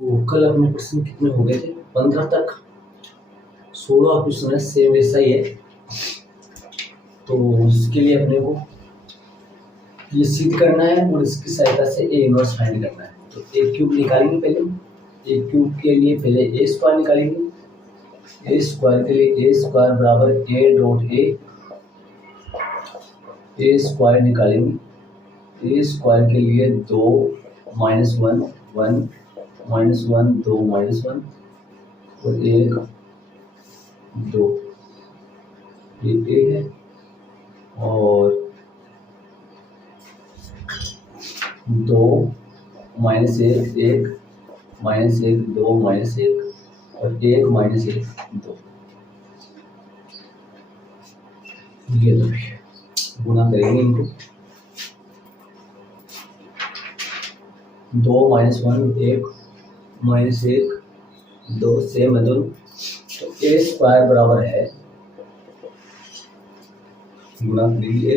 तो कल अपने क्वेश्चन कितने हो गए थे? 15 तक। 16 क्वेश्चन है, सेम वैसा ही है। तो उसके लिए अपने को ये सिद्ध करना है और इसकी सहायता से ए इनवर्स फाइंड करना है। तो ए क्यूब निकालेंगे पहले। ए क्यूब के लिए पहले ए स्क्वायर निकालेंगे। ए स्क्वायर के लिए ए स्क्वायर बराबर ए डॉट ए स्क्वायर निकालेंगे। ए स्क्वायर के लिए 2 -1 1 -1 2 -1 और 1 2 ये ए है और 2 -1 1 -1 2 -1 और 1 -1 2 ये दो गुना करेंगे इनको। 2 -1 1 -1 2 सेम है दोनों। तो ए स्क्वायर बराबर है गुना करेंगे। ए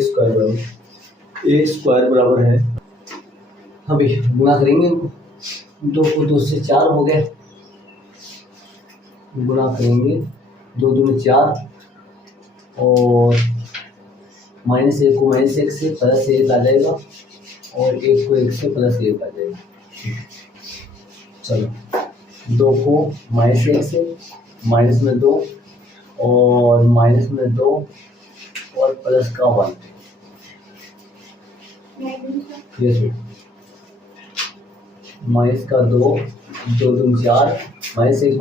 स्क्वायर बराबर है, अभी गुना करेंगे इनको। 2 को 2 से 4 हो गया, गुना करेंगे 2 दूनी 4 और -1 को -1 से +1 आ जाएगा और 1 को 1 से +1 आ जाएगा। चलो 2 को -1 से माइनस में 2 और माइनस में 2 और प्लस का 1। यस माइनस का 2 2 दूनी 4 -1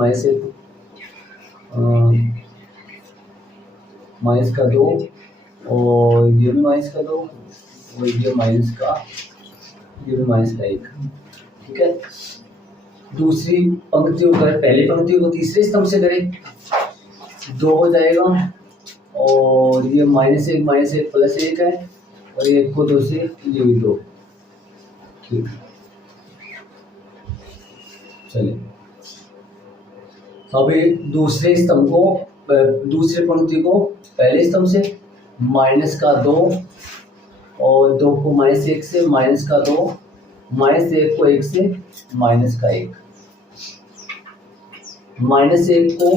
माइनस का 2 और ये भी माइनस का 2 और ये भी माइनस का 1। ठीक है, दूसरी पंक्तियों का पहली पंक्ति को तीसरे स्तंभ से करें 2 हो जाएगा और ये -1 +1 है और ये 1 को 2 से ये भी 2। ठीक, चलिए अभी दूसरे पंक्ति को पहले स्तंभ से -2 और 2 को -1 से -2 -1 को 1 से -1 -1 को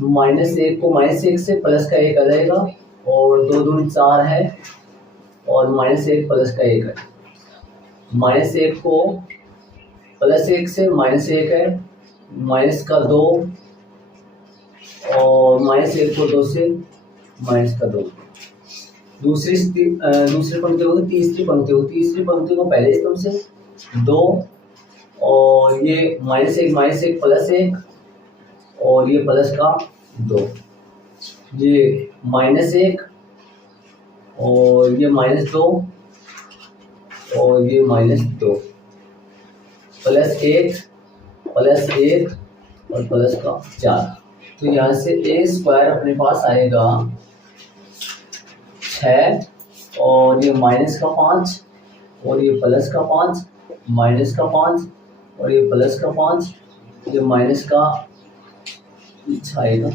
-1 से प्लस का 1 आ जाएगा और 2 दूनी 4 है और -1 प्लस का 1 है। -1 को +1 से -1 है, माइनस का 2 और -1 को 2 से -2। दूसरी पंक्ति होगी तीसरी पंक्ति को पहले स्तंभ से 2 और ये -1 +1 और ये प्लस का 2, ये -1 और ये -2 और ये -2 +1 और प्लस का 4। तो यहाँ से ए स्क्वायर अपने पास आएगा 6 और ये -5 और ये प्लस का 5 -5 और ये प्लस का 5 ये माइनस का आएगा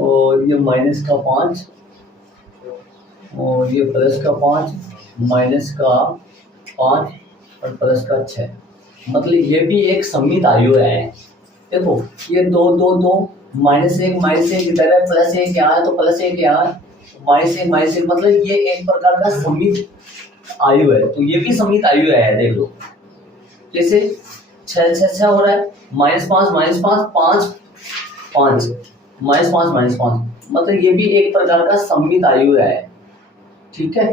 और ये -5 और ये प्लस का 5 -5 और प्लस का 6। मतलब ये भी एक सममित आयु है। देखो ये 2 2 2 -1 इधर है, +1 यहाँ है तो +1 यहाँ है, -1 मतलब ये एक प्रकार का सममित आयु है। तो ये भी सममित आयु है। देख लो जैसे 6 6 6 हो रहा है, -5 -5 5 5 -5 -5 मतलब ये भी एक प्रकार का सममित आयु है। ठीक है,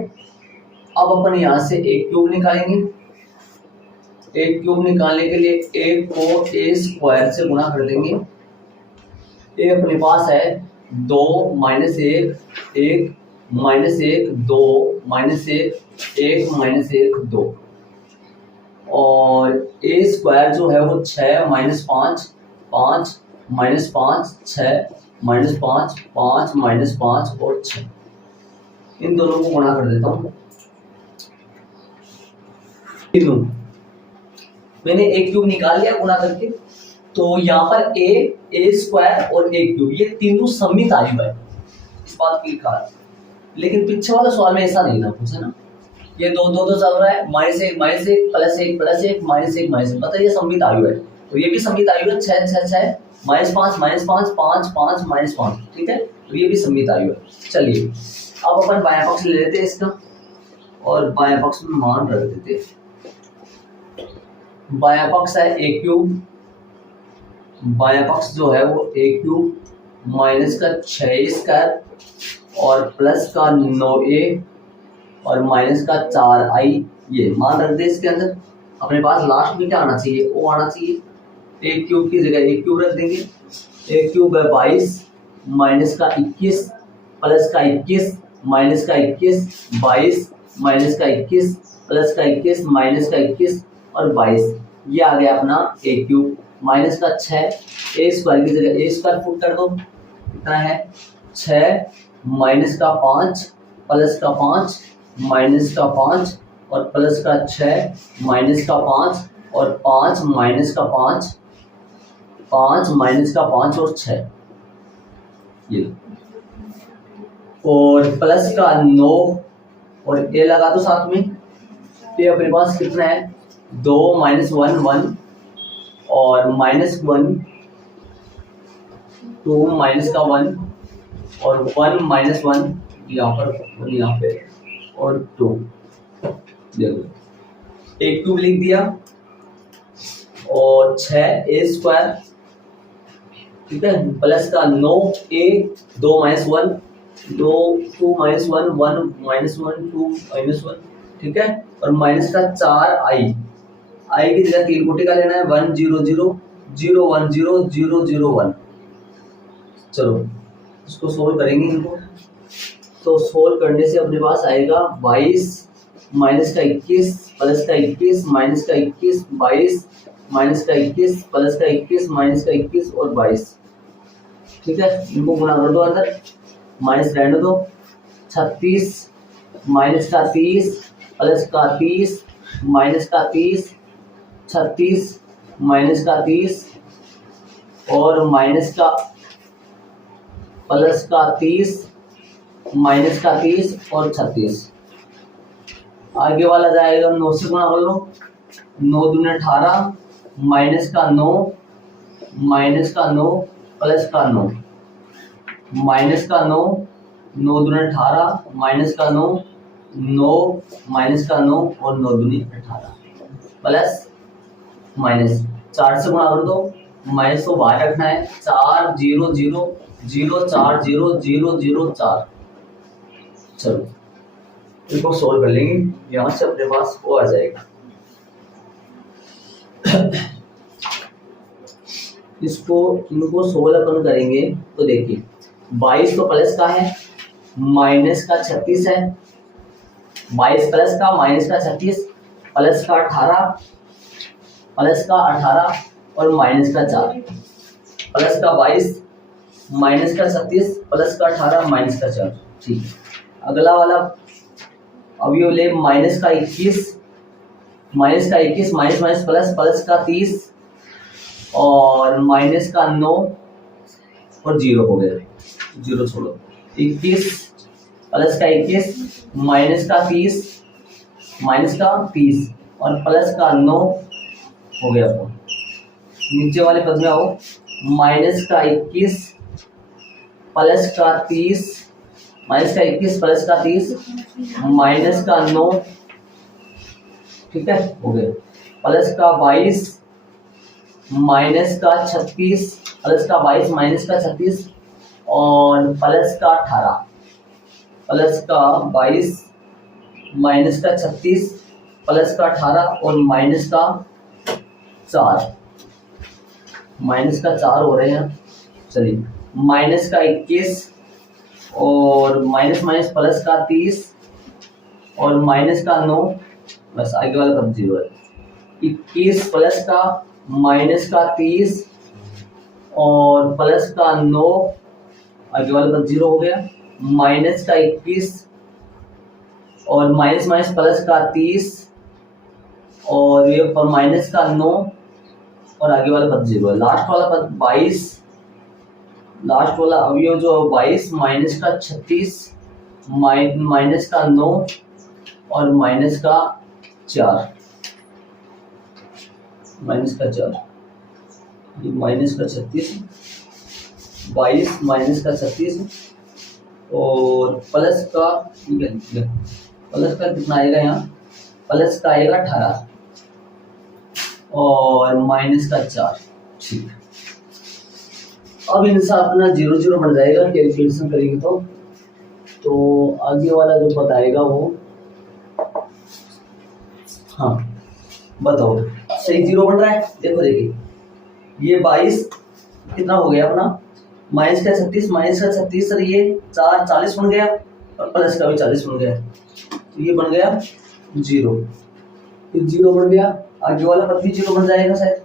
अब अपन यहाँ से एक क्यूब निकालेंगे। एक क्यूब निकालने के लिए ए को ए स्क्वायर से गुना कर देंगे। ए अपने पास है 2 -1 1 -1 2 -1 1 -2 और ए स्क्वायर जो है वो 6 -5 5 -5 6 -5 5 -5 और 6, इन दोनों को गुणा कर देता हूँ। तीनों मैंने एक क्यूब निकाल लिया गुना करके। तो यहाँ पर ए स्क्वायर और ए क्यूब ये तीनों सममित आयु है, इस बात की लिखा है। लेकिन पीछे वाला सवाल में ऐसा नहीं था पूछा ना, ये दो दो तो चल रहा है, -1 -1 +1 +1 -1 -1, मतलब ये सममित आयु है। तो ये भी सममित आयु है, 6 6 6 -5 -5 5 5 -5, ठीक है, तो ये भी सममित आयु है। चलिए अब अपन बायां पक्ष ले लेते हैं इसका और बायां पक्ष में मान रख देते हैं। बायां पक्ष है a3, बायां पक्ष जो है वो a3 माइनस का 6a² और प्लस का 9a और माइनस का 4i, ये मान रख दे इसके अंदर। अपने पास लास्ट में क्या आना चाहिए, ओ आना चाहिए। a³ की जगह a³ रख देंगे। a³ है 22 माइनस का 21 प्लस का 21 माइनस का 21, 22 माइनस का 21 प्लस का 21 माइनस का 21 और 22, ये आ गया अपना a³ माइनस का 6 a² की जगह a² पुट कर दो, कितना है 6 माइनस का 5 प्लस का 5 माइनस का 5 और प्लस का 6 माइनस का 5 और 5 माइनस का 5, 5 माइनस का 5 और 6, ये और प्लस का 9 और ए लगा दो साथ में। ये अपने पास कितना है 2 -1 1 और -1 2 माइनस का 1 और 1 -1 यहाँ पर यहाँ पे और 2, देखो a³ लिख दिया और 6a², ठीक है, प्लस का 9a 2 -1 2 2 -1 1 -1 2 -1, ठीक है, और माइनस का 4i, i की जगह 3 कोटि का लेना है 1 0 0 0 1 0 0 0 1। चलो इसको सोल्व करेंगे इनको, तो सोल्व करने से अपने पास आएगा 22 माइनस का 21 प्लस का 21 माइनस का 21 22 माइनस का 21 प्लस का 21 माइनस का 21 और 22, ठीक है, इनको गुणा कर दो अंदर, माइनस रहने दो। 36 माइनस का 30 प्लस का 30 माइनस का 30, 36 माइनस का 30 और माइनस का प्लस का 30 माइनस का 30 और 36। आगे वाला जाएगा 9 से गुणा कर लो, 9 दूनी 18 माइनस का 9 माइनस का 9 प्लस का 9 माइनस का 9 9 दूनी 18 माइनस का 9 9 माइनस का 9 और 9 दूनी 18 प्लस माइनस 4 से गुणा कर दो, माइनस को बाहर रखना है, 4 0 0 0 4 0 0 0 4। चलो इनको सोल्व कर लेंगे, यहाँ से अपने पास वो आ जाएगा। इसको इनको सोल्व अपन करेंगे तो देखिए 22 तो प्लस का है माइनस का 36 है, 22 प्लस का माइनस का 36 प्लस का 18 प्लस का 18 और माइनस का 4 प्लस का 22 माइनस का 36 प्लस का 18 माइनस का 4, ठीक है। अगला वाला अवयव ले माइनस का 21 माइनस माइनस प्लस प्लस का 30 और माइनस का 9 और 0 हो गया, 0 छोड़ो, 21 प्लस का 21 माइनस का 30 और प्लस का 9 हो गया। नीचे वाले पद में आओ, माइनस का 21 प्लस का 30 माइनस का 21 प्लस का 30 माइनस का 9, ठीक है, हो गया, प्लस का 22 माइनस का 36 प्लस का 22 माइनस का 36 और प्लस का 18 प्लस का 22 माइनस का 36 प्लस का 18 और माइनस का 4 हो रहे हैं। चलिए माइनस का 21 और माइनस माइनस प्लस का 30 और माइनस का 9, बस आगे वाला पद 0 है। 21 प्लस का माइनस का 30 और प्लस का 9, आगे वाला पद 0 हो गया। माइनस का 21 और माइनस माइनस प्लस का 30 और ये माइनस का 9 और आगे वाला पद 0 है। लास्ट वाला पद 22, लास्ट वाला अवयव जो 22 माइनस का 36 माइनस का 9 और माइनस का 4, माइनस का 4, ये माइनस का 36, 22 माइनस का 36 और प्लस का, ठीक है, प्लस का कितना आएगा यहाँ, प्लस का आएगा 18 और माइनस का 4। ठीक है, अब इनसे अपना 0 0 बन जाएगा कैलकुलेशन करेंगे तो आगे वाला जो बताएगा वो, हाँ बताओ सही 0 बन रहा है। देखो देखिए ये 22 कितना हो गया अपना, माइनस का 36, माइनस का 36 सर ये 4 40 बन गया और प्लस का भी 40 बन गया, तो ये बन गया 0, फिर 0 बन गया, आगे वाला पद भी 0 बन जाएगा शायद,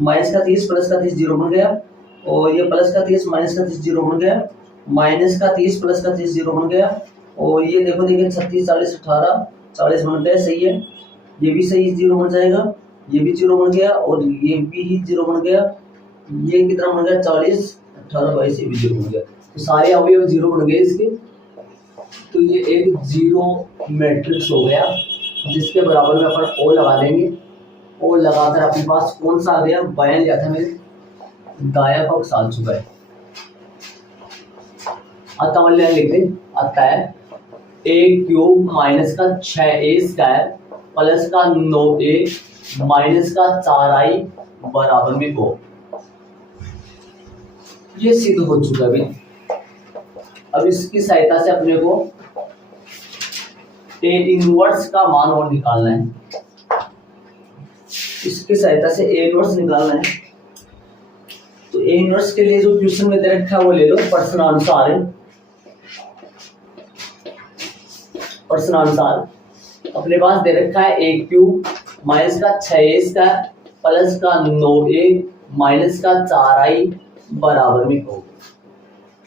माइनस का 30 प्लस का 30 0 बन गया और ये प्लस का 30 माइनस का 30 0 बन गया, माइनस का 30 प्लस का 30 0 बन गया और ये देखो देखिए 36 40 18 40 बन गया, सही है, ये भी सही 0 बन जाएगा, ये भी 0 बन गया और ये भी 0 बन गया, ये कितना बन गया 40 18 22, ये भी 0 बन गया, तो सारे अवयव 0 बन गए इसके। तो ये एक 0 मैट्रिक्स हो गया जिसके बराबर में अपन ओ लगा देंगे, ओ लगाकर अपने पास कौन सा आ गया, बयान लिया था मैंने, दाया पक्ष आ चुका है। अतः लिख दे, अतः a क्यूब माइनस का 6a स्क्वायर प्लस का 9a माइनस का 4i बराबर में ओ, ये सिद्ध हो चुका है अभी। अब इसकी सहायता से अपने को a इनवर्स का मान और निकालना है, इसकी सहायता से a इनवर्स निकालना है। तो a इनवर्स के लिए जो क्वेश्चन में दे रखा है वो ले लो, प्रश्नानुसार अपने पास दे रखा है a क्यूब माइनस का 6a स्क्वायर प्लस का 9a माइनस का 4i बराबर में हो।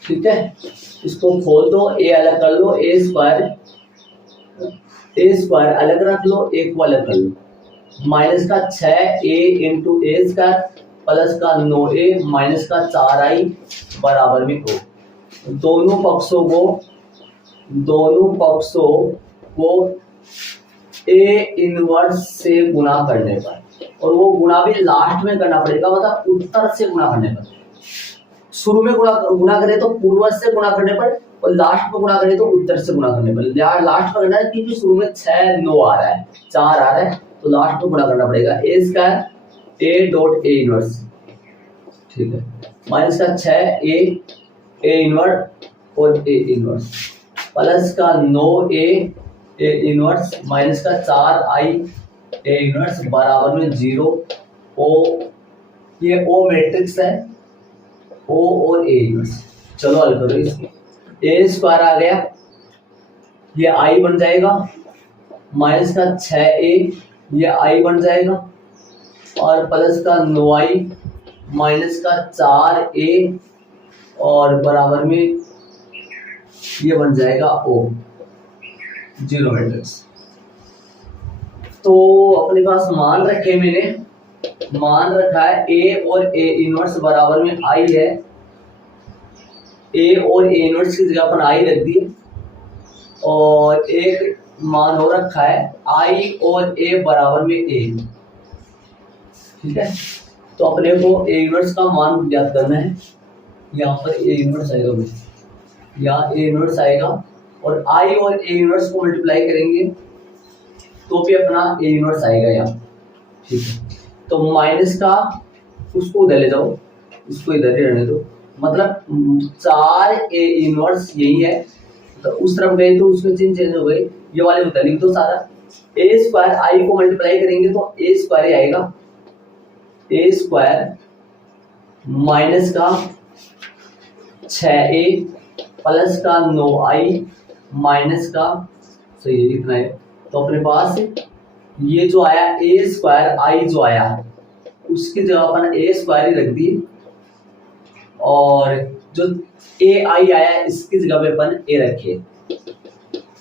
ठीक है, इसको खोल दो, a अलग कर लो, a स्क्वायर अलग रख लो, a को अलग कर लो, माइनस का 6a इंटू ए स्क्वायर प्लस का 9a माइनस का 4i बराबर में हो। दोनों पक्षों को a इनवर्स से गुना करने पर, और वो गुना भी लास्ट में करना पड़ेगा, मतलब उत्तर से गुना करने पर। शुरू में गुना करे तो पूर्वज से गुना करने पर, और लास्ट में गुना करे तो उत्तर से गुना करने पर। लास्ट में करना है क्योंकि शुरू में 6 9 आ रहा है, 4 आ रहा है, तो लास्ट में गुना करना पड़ेगा। a square a dot a inverse, ठीक है, माइनस का 6a इनवर्स और a इनवर्स प्लस का 9a a इनवर्स माइनस का 4i a इनवर्स बराबर में 0। ओ, ये ओ मैट्रिक्स है, ओ और a इनवर्स। चलो हल करो इसकी, a स्क्वायर आ गया, ये i बन जाएगा, माइनस का 6a ये i बन जाएगा और प्लस का 9i माइनस का 4a और बराबर में ये बन जाएगा ओ, 0 मैट्रिक्स। तो अपने पास मान रखे, मैंने मान रखा है a और a इनवर्स बराबर में i है, a और a इनवर्स की जगह पर i रख दिए, और एक मान हो रखा है i और a बराबर में a। ठीक है, तो अपने को a इनवर्स का मान ज्ञात करना है। यहाँ पर a इनवर्स आएगा, यहाँ a इनवर्स आएगा और i और a इनवर्स को मल्टीप्लाई करेंगे तो भी अपना a इनवर्स आएगा यहाँ। ठीक है, तो माइनस का उसको उधर ले जाओ, इसको इधर ही रहने दो, मतलब 4a इनवर्स यही है, तो उस तरफ गए तो उसमें चिन्ह चेंज हो गए, ये वाले उधर लिख दो सारा। a स्क्वायर i को मल्टीप्लाई करेंगे तो a स्क्वायर ही आएगा, a स्क्वायर माइनस का 6a प्लस का 9i माइनस का, सही है कितना है, तो अपने पास ये जो आया a स्क्वायर i जो आया उसकी जगह अपन a स्क्वायर ही रख दिए, और जो a i आया इसकी जगह पे अपन a रखे,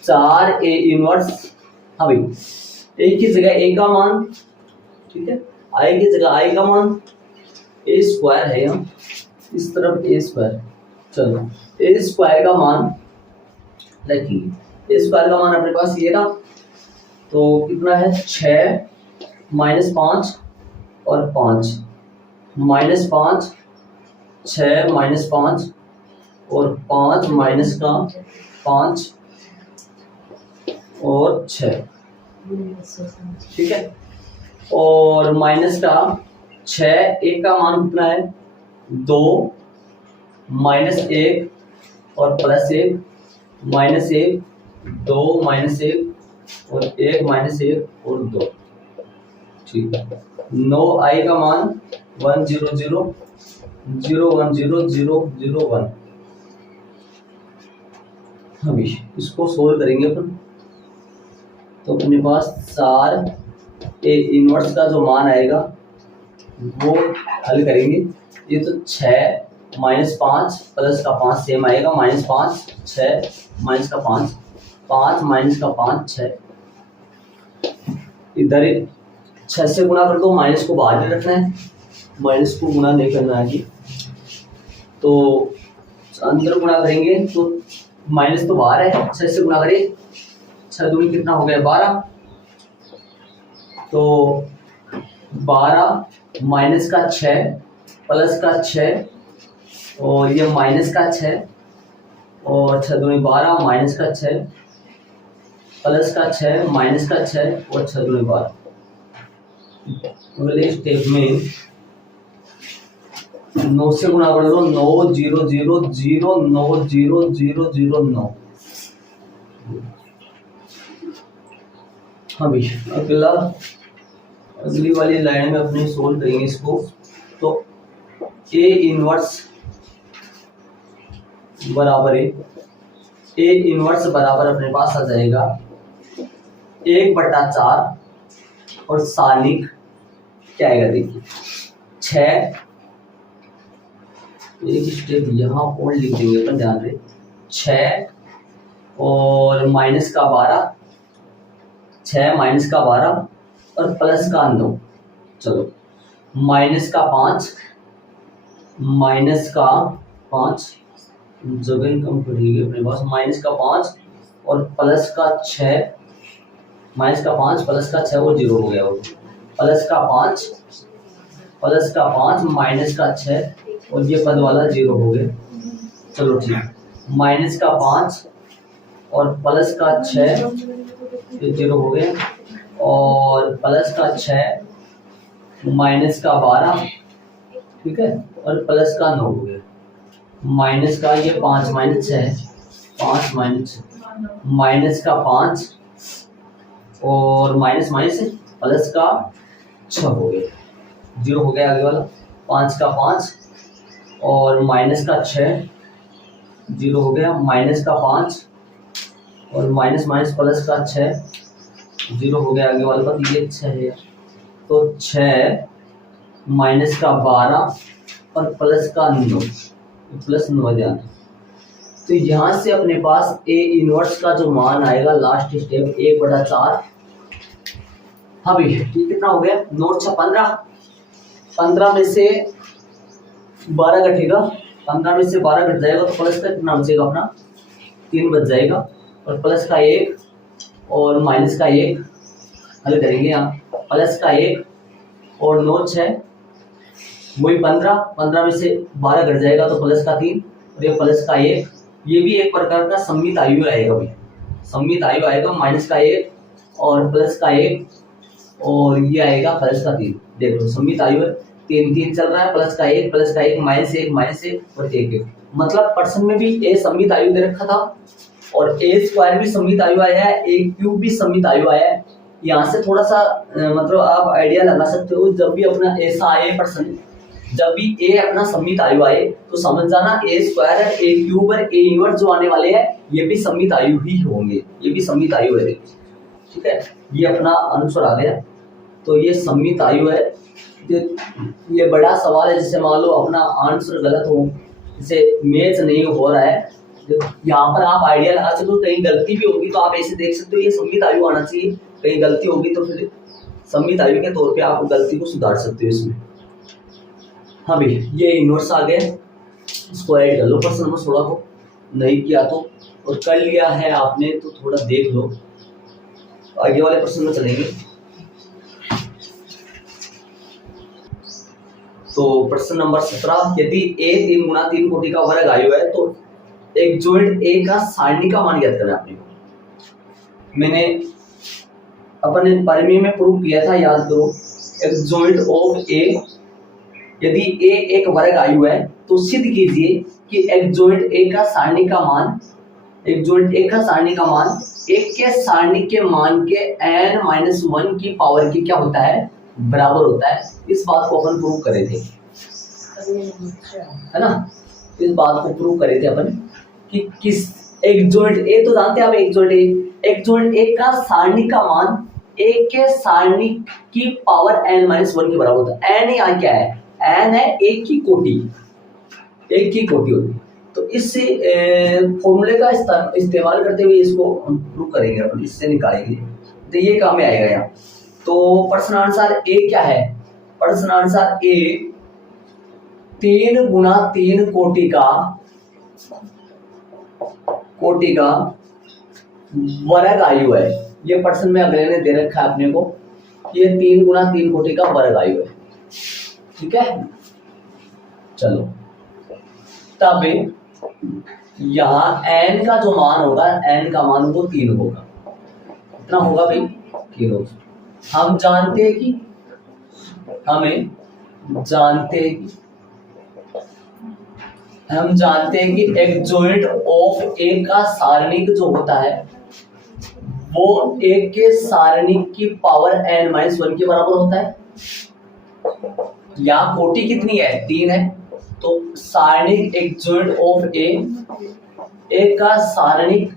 4a इनवर्स। हाँ भाई, a की जगह a का मान, ठीक है, i की जगह i का मान, a स्क्वायर है यहाँ, इस तरफ a स्क्वायर। चलो a स्क्वायर का मान रखेंगे, a स्क्वायर का मान अपने पास ये रहा, तो कितना है 6 माइनस 5 और 5 माइनस 5, 6 माइनस 5 और 5 माइनस का 5 और 6, ठीक है। और माइनस का 6, 1 का मान कितना है 2 माइनस 1 और प्लस 1 माइनस 1 2 माइनस 1 और 1 माइनस 1 और 2, ठीक है। 9 आई का मान 1 0 0 0 1 0 0 0 1। हम इसको सोल्व करेंगे अपन, तो अपने पास 4 ए इनवर्स का जो मान आएगा वो हल करेंगे। ये तो 6 माइनस 5 प्लस का 5 सेम आएगा, माइनस 5 6 माइनस का 5 5 माइनस का 5 6। इधर 6 से गुणा कर दो, माइनस को बाहर रखना है, माइनस को गुणा नहीं करना है जी। तो अंदर गुणा करेंगे तो माइनस तो बाहर है, 6 से गुणा करें 6 दूनी कितना हो गया 12। तो 12 माइनस का 6 प्लस का 6 और ये माइनस का 6 और 6 दूनी 12 माइनस का 6 प्लस का 6 माइनस का 6 और 6 दूनी 12। अगले स्टेप में 9 से गुणा कर दो, 9 0 0 0 9 0 0 0 9। हाँ भाई अगली वाली लाइन में अपने सोल्व करेंगे इसको। तो ए इनवर्स बराबर है, ए इनवर्स बराबर अपने पास आ जाएगा 1/4 और सानिक क्या आएगा देखिए 6, एक स्टेप यहाँ और लिख देंगे अपन, ध्यान रहे 6 और माइनस का 12, 6 माइनस का 12 और प्लस का 9। चलो माइनस का 5 जगह कम पड़ेगी अपने पास, माइनस का 5 और प्लस का 6, माइनस का 5 प्लस का 6 और 0 हो गया वो, प्लस का 5 माइनस का 6 और ये पद वाला 0 हो गया। चलो ठीक, माइनस का 5 और प्लस का 6 ये 0 हो गया और प्लस का 6 माइनस का 12, ठीक है, और प्लस का 9 हो गया। माइनस का ये 5 माइनस 6 5 माइनस माइनस का 5 और माइनस माइनस प्लस का 6 हो गया, 0 हो गया आगे वाला। 5 का 5 और माइनस का 6 0 हो गया, माइनस का 5 और माइनस माइनस प्लस का 6 0 हो गया आगे वाले पर, ये 6 है। तो 6 माइनस का 12 और प्लस का 9, प्लस 9 ध्यान। तो यहाँ से अपने पास ए इनवर्स का जो मान आएगा लास्ट स्टेप 1/4। हाँ भाई ठीक, कितना हो गया 9 6 15 में से 12 घटेगा, 15 में से 12 घट जाएगा तो प्लस का कितना बचेगा अपना 3 बच जाएगा और प्लस का 1 और माइनस का 1 हल करेंगे यहाँ, प्लस का 1 और 9 6 वही 15 में से 12 घट जाएगा तो प्लस का 3 और ये प्लस का 1। ये भी एक प्रकार का सममित आयु आएगा भाई, सममित आयु आएगा, माइनस का 1 और प्लस का 1 और ये आएगा प्लस का 3। देख लो सममित आयु है, 3 चल रहा है, प्लस का 1 माइनस 1 और 1 मतलब पर्सन में भी ए सममित आयु दे रखा था और ए स्क्वायर भी सममित आयु आया है, ए क्यूब भी सममित आयु आया है। यहाँ से थोड़ा सा मतलब आप आइडिया लगा सकते हो, जब भी अपना ऐसा आए पर्सन, जब भी ए अपना सममित आयु आए तो समझ जाना ए स्क्वायर है, ए क्यूब और ए इनवर्स जो आने वाले हैं ये भी सममित आयु ही होंगे, ये भी सममित आयु है, ठीक है। ये अपना आंसर आ गया, तो ये सममित आयु है। ये बड़ा सवाल है, जैसे मान लो अपना आंसर गलत हो, जैसे मैच नहीं हो रहा है, यहाँ पर आप आइडिया लगा सकते हो, कहीं गलती भी होगी तो आप ऐसे देख सकते हो ये सममित आयु आना चाहिए, कहीं गलती होगी तो फिर सममित आयु के तौर पे आप गलती को सुधार सकते हो इसमें। हाँ भाई ये इनवर्स आ गया, इसको ऐड कर लो पर्सन नंबर 16 को, नहीं किया तो, और कर लिया है आपने तो थोड़ा देख लो। आगे वाले प्रश्न में चलेंगे। तो प्रश्न नंबर 17, यदि a 3 गुना 3 कोटि का वर्ग आयु है तो एक जॉइंट a का सारणी का मान ज्ञात करना है अपने को। मैंने अपने परिमेय में प्रूव किया था, याद करो। एक जॉइंट ऑफ a, यदि a एक वर्ग आयु है तो सिद्ध कीजिए कि एक जॉइंट a का सारणी का मान, एक जॉइंट a का सारणी का मान एक के सारणी के मान के n-1 की पावर की क्या होता है, बराबर होता है। इस बात को अपन प्रूव करे थे, है ना। इस बात को प्रूव करे थे अपन कि किस एक जॉइंट ए, तो जानते हैं आप एक जॉइंट ए का सारणी का मान एक के सारणी की पावर n-1 के बराबर होता है। n यहाँ क्या है, n है एक की कोटि, एक की कोटि होती है। तो इस फॉर्मूले का इस्तेमाल करते हुए इसको हम प्रूव करेंगे, अपन इससे निकालेंगे तो ये काम में आएगा यहाँ। तो प्रश्न आंसर ए क्या है, प्रश्न आंसर ए 3 गुना 3 कोटि का वर्ग आयु है। ये प्रश्न में अगले ने दे रखा है अपने को, ये 3 गुना 3 कोटि का वर्ग आयु है, ठीक है। चलो, तब यहाँ n का जो मान होगा, n का मान वो 3 होगा। कितना होगा भाई, 3 होगा। हम जानते हैं कि एक जॉइंट ऑफ ए का सारणिक जो होता है वो एक के सारणिक की पावर n-1 के बराबर होता है। यहाँ कोटि कितनी है, 3 है। तो सारणिक एक जॉइंट ऑफ ए का सारणिक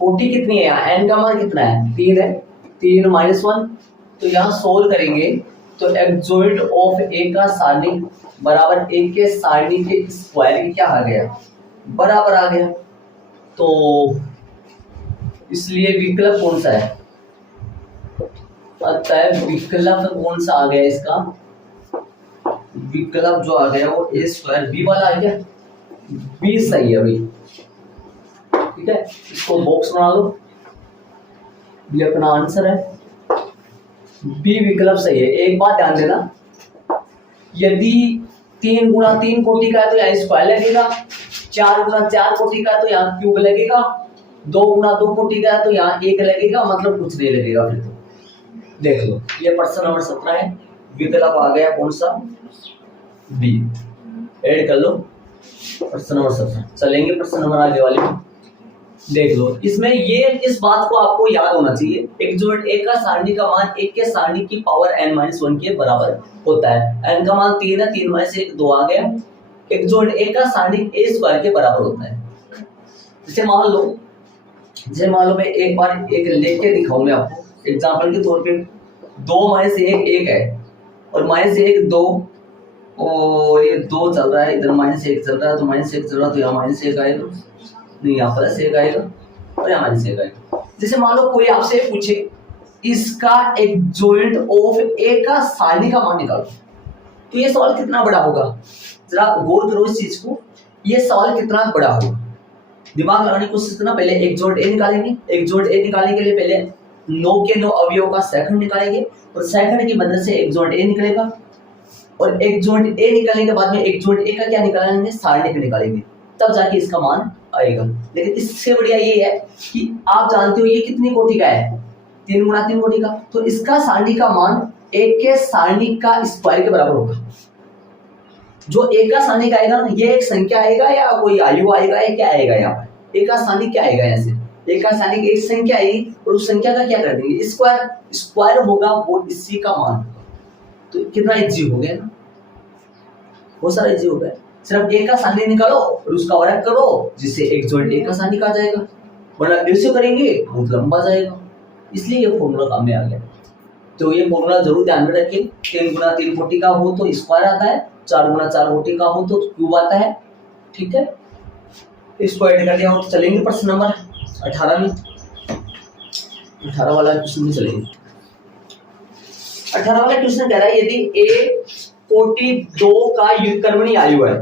कोटि कितनी है, यहाँ n का मान कितना है, 3 है। 3-1, तो यहाँ सोल्व करेंगे तो एक जॉइंट ऑफ ए का सारणिक बराबर एक के सारणी के स्क्वायर की क्या आ गया, बराबर आ गया। तो इसलिए विकल्प कौन सा है, अतः विकल्प कौन सा आ गया, इसका विकल्प जो आ गया वो ए स्क्वायर बी वाला आ गया। बी सही है भाई, ठीक है। इसको बॉक्स बना दो, ये अपना आंसर है, बी विकल्प सही है। एक बात ध्यान देना, यदि 3 गुना 3 कोटि का है तो यहाँ स्क्वायर लगेगा, 4 गुना 4 कोटि का है तो यहाँ क्यूब लगेगा, 2 गुना 2 कोटि का है तो यहाँ 1 लगेगा, मतलब कुछ नहीं लगेगा। फिर तो देख लो, ये प्रश्न नंबर 17 है, विकल्प आ गया कौन सा, बी। ऐड कर लो प्रश्न नंबर 17। चलेंगे प्रश्न नंबर आगे वाले में, देख लो। इसमें ये इस बात को आपको याद होना चाहिए, एक जॉइंट ए का सारणी का मान एक के सारणी की पावर n-1 के बराबर होता है। n का मान 3 है, 3 में से 2 आ गया। एक जॉइंट ए का सारणी ए स्क्वायर के बराबर होता है। जैसे मान लो मैं एक बार एक लिख के दिखाऊंगा आपको एग्जांपल के तौर पे, 2 में से 1 है और माइनस 1 2, और ये 2 चल रहा है, इधर -1 चल रहा है, तो -1 चल रहा है तो यहाँ -1 आएगा, नहीं यहाँ +1 आएगा और यहाँ -1 आएगा। जैसे मान लो कोई आपसे पूछे इसका एक जॉइंट ऑफ ए का सारणी का मान निकालो, तो ये सवाल कितना बड़ा होगा, जरा गौर करो इस चीज को। ये सवाल कितना बड़ा होगा, दिमाग लगाने की कोशिश करना। पहले एक जॉइंट ए निकालेंगे, एक जॉइंट ए निकालने के लिए पहले 9 के 9 अवयवों का सेकंड निकालेंगे और सेकंड की मदद से एक जॉइंट ए निकलेगा, और एक जॉइंट ए निकालने के बाद में एक जॉइंट ए का क्या निकालेंगे, सारणी का निकालेंगे, तब जाके इसका मान आएगा। लेकिन इससे बढ़िया ये है कि आप जानते हो ये कितनी कोटि का है, 3 गुना 3 कोटि का, तो इसका सारणी का मान एक के सारणी का स्क्वायर के बराबर होगा। जो एक का सारणी का आएगा ये एक संख्या आएगा या कोई आयु आएगा या क्या आएगा, यहाँ पर एक का सारणी क्या आएगा, यहाँ से एक का सारणी एक संख्या आएगी और उस संख्या का क्या कर देंगे, स्क्वायर होगा, वो इसी का मान। तो कितना इजी हो गया ना, बहुत सारा इजी हो गया। सिर्फ एक का सारणी निकालो और उसका वर्ग करो, जिससे एक जॉइंट एक का सारणी का आ जाएगा, वरना ऐसे करेंगे बहुत लंबा जाएगा। इसलिए ये फॉर्मूला काम में आ गया। तो ये फॉर्मूला जरूर ध्यान में रखिए। 3 गुना 3 कोटि का हो तो स्क्वायर आता है, 4 गुना 4 कोटि का हो तो क्यूब आता है, ठीक है। इसको ऐड कर दिया हो तो चलेंगे प्रश्न नंबर 18 में। 18 वाला क्वेश्चन में चलेंगे। 18 वाला क्वेश्चन कह रहा है यदि ए कोटि 2 का व्युत्क्रमणीय आयु है,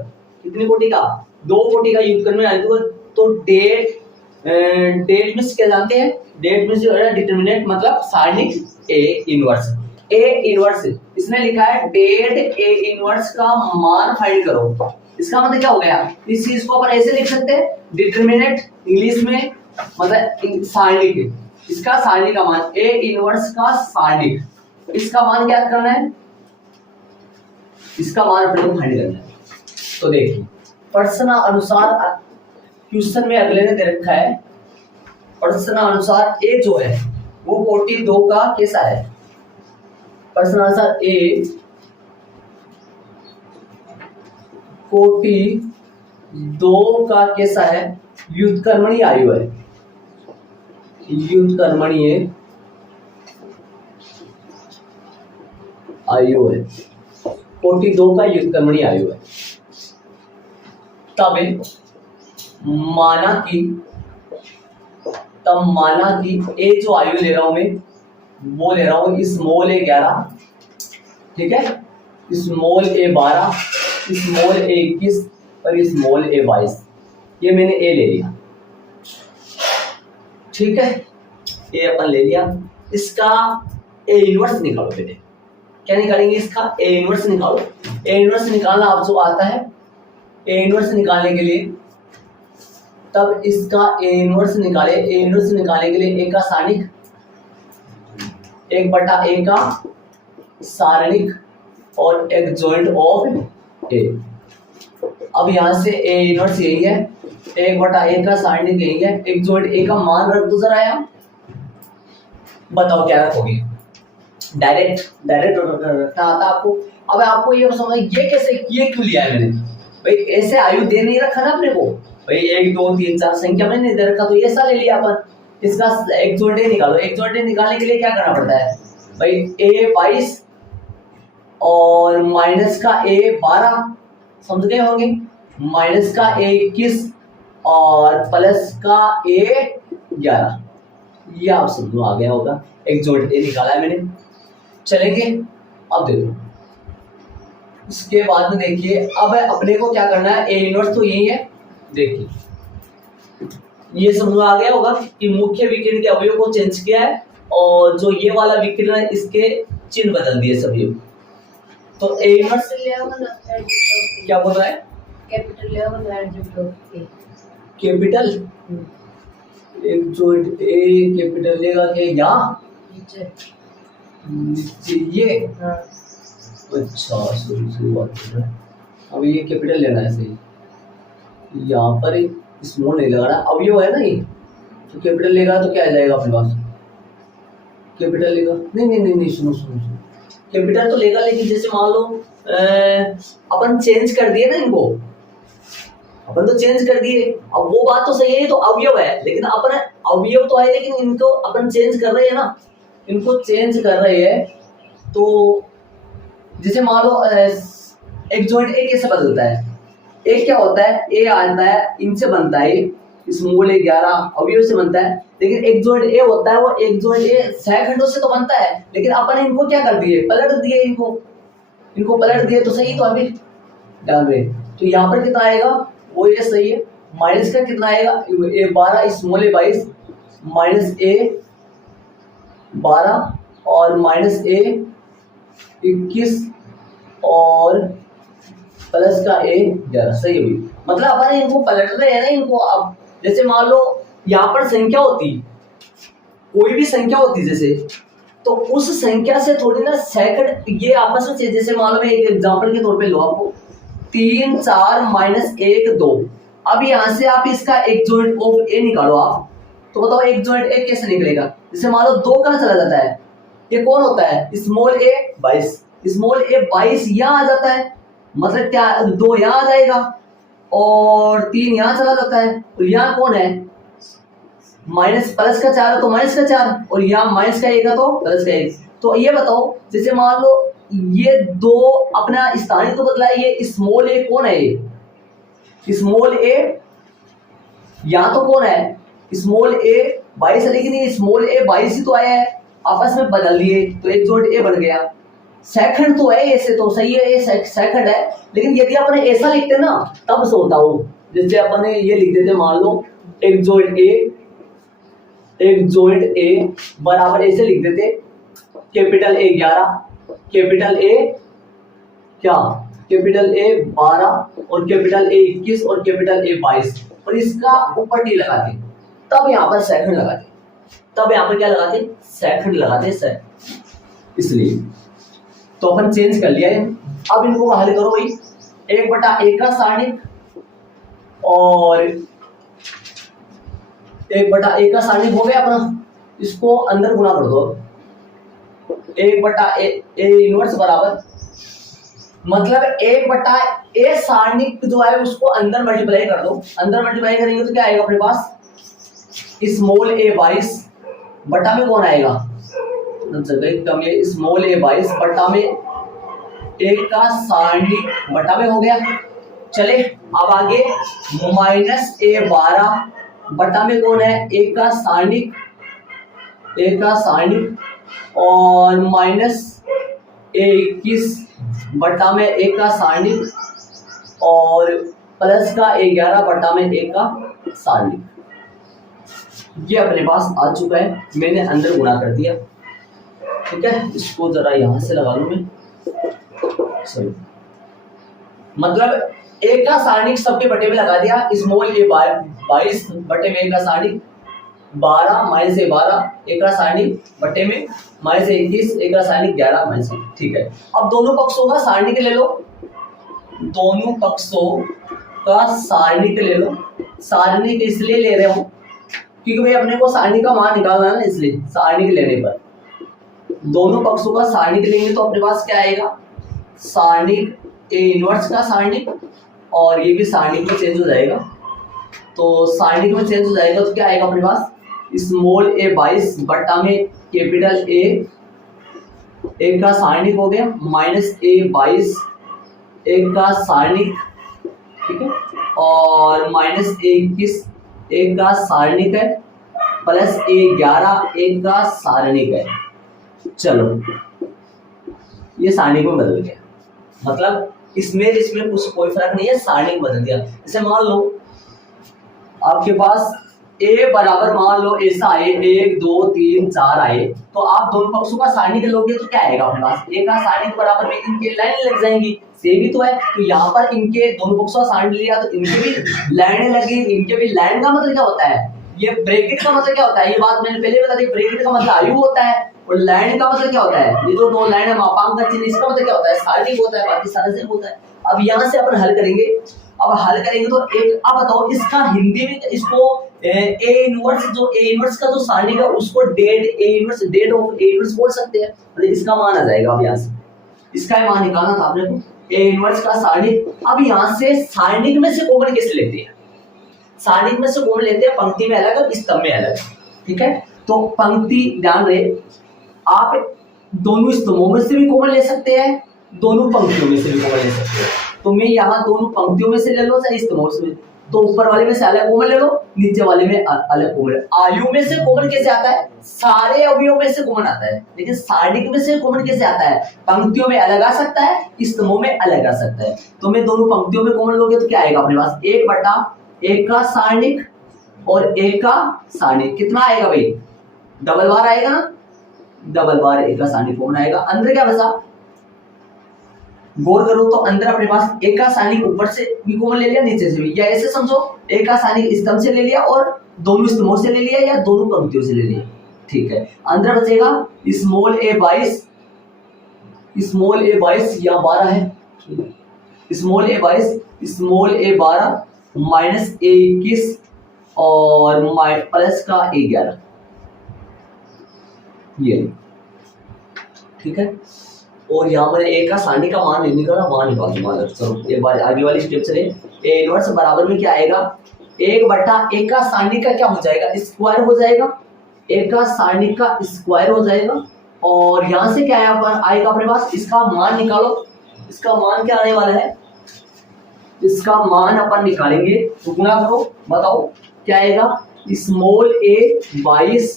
कितनी कोटि का, 2 कोटि का व्युत्क्रमणीय आयु, तो डेट डेट मीन्स क्या जानते हैं? डेट मीन्स जो है डिटरमिनेंट मतलब सारणिक ए इनवर्स। ए इनवर्स इसने लिखा है डेट ए इनवर्स का मान फाइंड करो। इसका मतलब क्या हो गया? इस चीज को अपन ऐसे लिख सकते हैं, डिटरमिनेंट इंग्लिश में मतलब सारणिक, इसका सारणिक का मान ए इनवर्स का सारणिक, इसका मान क्या करना है? इसका मान अपने को फाइंड करना है। तो देखिए प्रश्न अनुसार क्वेश्चन में अगले ने दे रखा है, प्रश्न अनुसार ए जो है वो कोटि 2 का कैसा है? प्रश्न अनुसार ए कोटि 2 का कैसा है? व्युत्क्रमणीय आयु है, व्युत्क्रमणीय आयु है, कोटि 2 का व्युत्क्रमणीय आयु है। तब माना कि ए जो आयु ले रहा हूं मैं वो ले रहा हूं स्मॉल ए 11, ठीक है, स्मॉल ए 12, स्मॉल ए 21 और स्मॉल ए 22। ये मैंने ए ले लिया, ठीक है, ए अपन ले लिया। इसका ए इनवर्स निकालो पहले। क्या निकालेंगे? इसका ए इनवर्स निकालो। ए इनवर्स निकालना आप जो आता है, ए इनवर्स निकालने के लिए तब इसका ए इनवर्स निकाले। ए इनवर्स निकालने के लिए ए का सारणिक 1/a का सारणिक और एक जॉइंट ऑफ ए। अब यहां से ए इनवर्स यही है, 1/a का सारणिक यही है, एक जॉइंट ए का मान रख दो जरा यहाँ, बताओ क्या रखोगे? डायरेक्ट रखना आता आपको। अब आपको ये समझ ये कैसे, ये क्यों लिया है मैंने? भाई ऐसे आयु दे नहीं रखा ना अपने को, भाई 1 2 3 4 संख्या में नहीं दे रखा, तो ऐसा ले लिया अपन। इसका एक जोड़े निकालो। एक जोड़े निकालने के लिए क्या करना पड़ता है भाई? a 22 और माइनस का a 12, समझ गए होंगे, माइनस का a 21 और प्लस का a 11। ये आप समझो आ गया होगा। एक जोड़ a निकाला है मैंने, चलेंगे। अब देखो इसके बाद में देखिए, अब अपने को क्या करना है? a इनवर्स तो यही है, देखिए ये समझ आ गया होगा कि मुख्य विकिरण के अवयव को चेंज किया है और जो ये वाला विकिरण है इसके चिन्ह बदल दिए सभी। तो a इनवर्स क्या बोल रहा है? कैपिटल एक जोइंट ए कैपिटल लेगा के यहाँ नीचे ये, अच्छा सही बात कर रहा है। अब ये कैपिटल लेना है, सही, यहाँ पर एक स्मॉल नहीं लगाना। अब ये है ना, ये तो कैपिटल लेगा तो क्या आ जाएगा अपने पास? कैपिटल लेगा, नहीं सुनो, कैपिटल तो लेगा, लेकिन जैसे मान लो अपन चेंज कर दिए ना इनको, अपन तो चेंज कर दिए। अब वो बात तो सही है, तो अवयव है, लेकिन अपन अवयव तो है लेकिन इनको अपन चेंज कर रहे हैं ना, इनको चेंज कर रहे हैं। तो जैसे मान लो एक जॉइंट ए कैसे बदलता है? एक क्या होता है? ए आता है, इनसे बनता है, स्मॉल ए 11 अवयव से बनता है, लेकिन एक जॉइंट ए होता है, वो एक जॉइंट ए सहखंडों से तो बनता है, लेकिन अपन इनको क्या कर दिए? पलट दिए, इनको पलट दिए, तो सही तो अभी डाल रहे। तो यहाँ पर कितना आएगा? वो ये सही है। माइनस का कितना आएगा? ए 12 स्मॉल ए 22 माइनस ए 12 और माइनस ए 21 और प्लस का ए 11, सही है भाई। मतलब अपन इनको पलट रहे हैं ना इनको। अब जैसे मान लो यहाँ पर संख्या होती, कोई भी संख्या होती जैसे, तो उस संख्या से थोड़ी ना सेकंड ये आपस में, जैसे मान लो मैं एक एग्जांपल के तौर पे लो आपको 3 4 माइनस 1 2। अब यहाँ से आप इसका एक जॉइंट ऑफ ए निकालो आप, तो बताओ एक जॉइंट ए कैसे निकलेगा? जैसे मान लो 2 कहाँ चला जाता है? ये कौन होता है? स्मॉल ए 22, स्मॉल ए 22 यहाँ आ जाता है, मतलब क्या 2 यहाँ आ जाएगा और 3 यहाँ चला जाता है, और यहाँ कौन है? माइनस प्लस का 4 है तो माइनस का 4, और यहाँ माइनस का 1 है तो प्लस का 1। तो ये बताओ, जैसे मान लो ये 2 अपना स्थानिक तो बदला है, ये स्मॉल ए कौन है? ये स्मॉल ए यहाँ तो कौन है? स्मॉल ए 22 है, लेकिन ये स्मॉल ए 22 ही तो आया है, आपस में बदल दिए तो एक जोड़ ए बन गया। सेकंड तो है, ऐसे तो सही है, ये सेकंड है, लेकिन यदि अपने ऐसा लिखते ना तब से होता हो। जैसे अपने ये लिख देते, मान लो एक जॉइंट ए बराबर ऐसे लिख देते, कैपिटल ए 11, कैपिटल ए क्या, कैपिटल ए 12 और कैपिटल ए 21 और कैपिटल ए 22 और इसका ऊपर टी लगाते, तब यहाँ पर सेकंड लगाते, तब यहाँ पर क्या लगाते, सेकंड लगाते सर, इसलिए तो अपन चेंज कर लिया है। अब इनको हल करो भाई, 1/1 का सारणिक और 1/1 का सारणिक हो गया अपना, इसको अंदर गुणा कर दो, 1/a इनवर्स बराबर, मतलब 1/a सारणिक जो है उसको अंदर मल्टीप्लाई कर दो, अंदर मल्टीप्लाई करेंगे तो क्या आएगा अपने पास, स्मॉल a 22 बटा में कौन आएगा, जगह कम है, स्मॉल a 22 बटा में एक का सारणिक बटा में हो गया। चले अब आगे -a 12 बटा में कौन है, एक का सारणिक, एक का सारणिक और -a 21 बटा में एक का सारणिक और प्लस का a 11 बटा में एक का सारणिक, ये अपने पास आ चुका है, मैंने अंदर गुणा कर दिया। ठीक है, इसको जरा यहां से लगा लूं मैं, सही, मतलब एक का सारणिक सबके बटे में लगा दिया, स्मॉल a 22 बटे में एक का सारणिक 12 -a 12 एक का सारणिक बटे में -a 21 एक का सारणिक 11 -a, ठीक है। अब दोनों पक्षों का सारणिक ले लो, दोनों पक्षों का सारणिक ले लो, सारणिक इसलिए ले रहे हो क्योंकि भाई अपने को सारणिक का मान निकालना है ना, इसलिए सारणिक लेने पर दोनों पक्षों का सारणिक लेंगे तो अपने पास क्या आएगा, सारणिक ए इनवर्स का सारणिक और ये भी सारणिक में चेंज हो जाएगा, तो सारणिक में चेंज हो जाएगा तो क्या आएगा अपने पास, स्मॉल a 22 बटा में कैपिटल A एक का सारणिक हो गया, -a 22 एक का सारणिक, ठीक है, और -a 21 एक का सारणिक है, प्लस a 11 एक का सारणिक है। चलो ये सारणिक में बदल गया, मतलब इसमें कुछ कोई फर्क नहीं है, सारणिक बदल दिया। जैसे मान लो आपके पास a बराबर, मान लो ऐसा आए 1 2 3 4 आए, तो आप दोनों पक्षों का सारणिक लोगे तो क्या आएगा अपने पास, a का सारणिक बराबर में इनके लाइन लग जाएंगी, सेम ही तो है, तो यहाँ पर इनके दोनों पक्षों का सारणिक लिया तो इनके भी लाइनें लगी, इनके भी लाइन का मतलब क्या होता है, ये ब्रैकेट का मतलब क्या होता है, ये बात मैंने पहले बता दी, ब्रैकेट का मतलब आयु होता है और लाइन का मतलब क्या होता है, ये जो दो लाइन है मापांक का चिन्ह, इसका मतलब क्या होता है, सारणिक होता है, बाकी सारा सेम होता है। अब यहाँ से अपन हल करेंगे, अब हल करेंगे तो एक, अब बताओ इसका हिंदी में इसको ए इनवर्स, जो ए इनवर्स का जो सारणिक है उसको det A inverse, det of A inverse बोल सकते हैं, मतलब इसका मान आ जाएगा। अब यहाँ से इसका मान निकालना था आपने को, ए इनवर्स का सारणिक। अब यहाँ से सारणिक में से कॉमन कैसे लेते हैं, सारणिक में से कॉमन लेते हैं, पंक्ति में अलग और स्तंभ में अलग, ठीक है। तो पंक्ति ध्यान रहे, आप दोनों स्तंभों में से भी कॉमन ले सकते हैं, दोनों पंक्तियों में से भी कॉमन ले सकते हैं। तो मैं यहाँ दोनों पंक्तियों में से ले लो चाहे स्तंभों से, तो ऊपर वाले में से अलग कॉमन ले लो, नीचे वाले में अलग कॉमन। आयु में से कॉमन कैसे आता है, सारे अवयवों में से कॉमन आता है, लेकिन सारणिक में से कॉमन कैसे आता है, पंक्तियों में अलग आ सकता है, स्तंभों में अलग आ सकता है। तो मैं दोनों पंक्तियों में कॉमन लोगे तो क्या आएगा अपने पास, 1/1 का सारणिक और 1 का सारणिक, कितना आएगा भाई, डबल बार आएगा ना, डबल बार 1 का सारणिक कॉमन आएगा। अंदर क्या बचा, गौर करो तो अंदर अपने पास 1 का सारणिक ऊपर से भी कॉमन ले लिया, नीचे से भी, या ऐसे समझो 1 का सारणिक स्तंभ से ले लिया और दोनों स्तंभों से ले लिया या दोनों पंक्तियों से ले लिया, ठीक है। अंदर बचेगा स्मॉल a 22, स्मॉल a 22 यहाँ 12 है, small a 22, small a 12 minus a 21 और प्लस का a 11, ये ठीक है। और यहाँ पर एक का सारणिक का मान निकाला, मान निकाल दूंगा। चलो एक बार आगे वाली स्टेप चले, ए इनवर्स बराबर में क्या आएगा, 1/1 का सारणिक का क्या हो जाएगा, स्क्वायर हो जाएगा, 1 का सारणिक का स्क्वायर हो जाएगा। और यहाँ से क्या आएगा अपने पास, इसका मान निकालो, इसका मान क्या आने वाला है, इसका मान अपन निकालेंगे तो गुणा करो, बताओ क्या आएगा, small a 22,